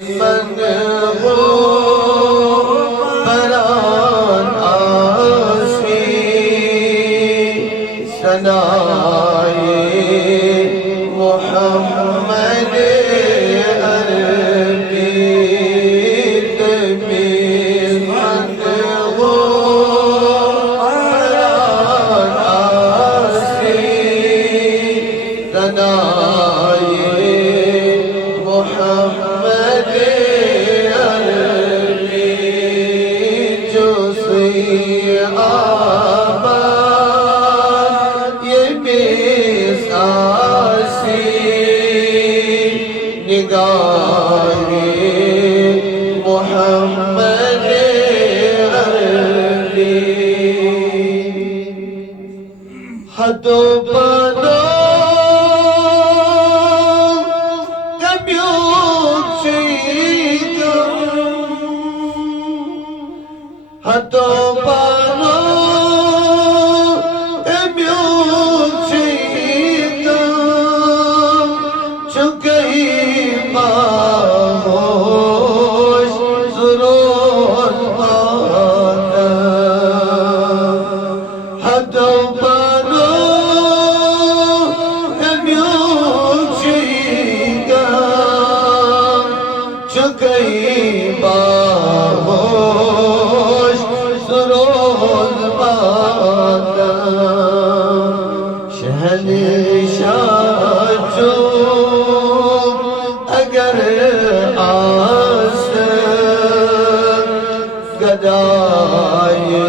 من هو بران آسمی سنای محمد عربی تمیز من هو بران آسمی سنای محمد عربی جوسی آباد یہ بیساسی نگاہی محمد عربی حدوں پدوں Hato pano emyuchita chukai mahosh zurot mata hato pano emyuchita chukai mahosh शहंशाह जो अगर आस गदाए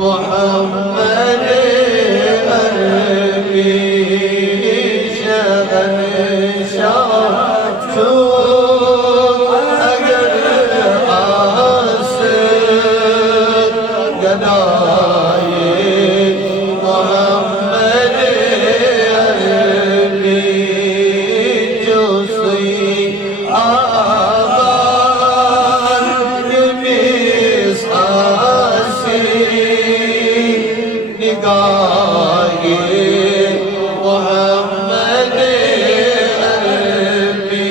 मोहम्मद अरबी शहंशाह जो अगर आस गदाए मोहम्मद अरबी जोसी आबाद बेसासी निगाहे मोहम्मद अरबी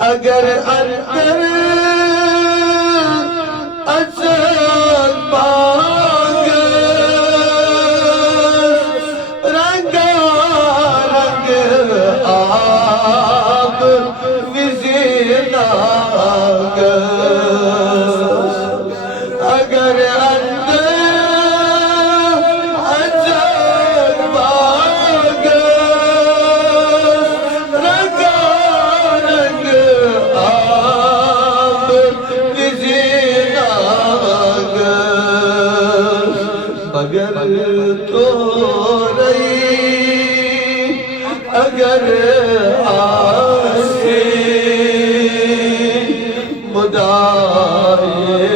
अगर अंदर असद बाग रंगारंग आब विज़नाग अगर अंदर असद बाग रंगारंग आब विज़नाग अगर तो रही अगर आसे मुदाए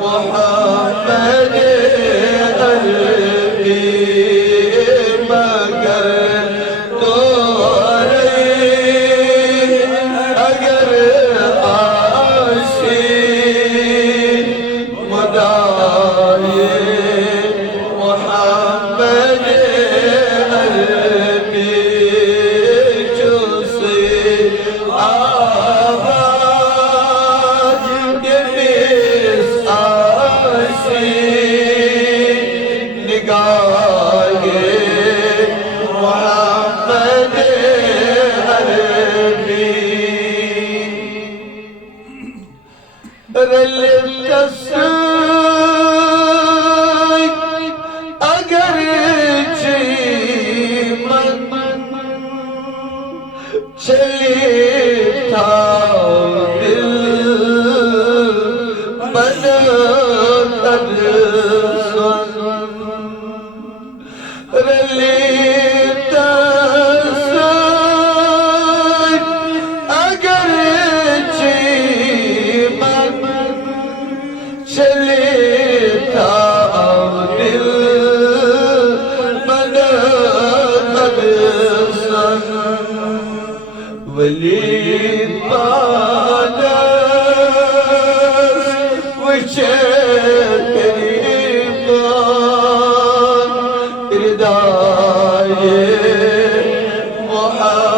मोहम्मद अरबी मगर तो रही अगर आसे मुदाए मोहम्मद अरबी जोसे आबाद बेसासी निगाहे मोहम्मद अरबी अगर मन चले था दिल बना कर सुन अगर मन चले था दिल बना कर सुन वली पाना वशे तेरी बात इरदाए मोहम्मद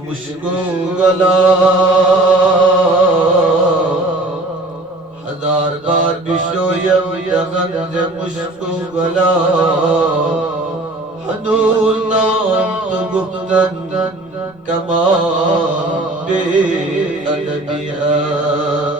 मुश्को गला हजार बार बिशोयम यगन जे मुश्को गला हनूर नाम तो गुफ्तन कमा बे अदबिया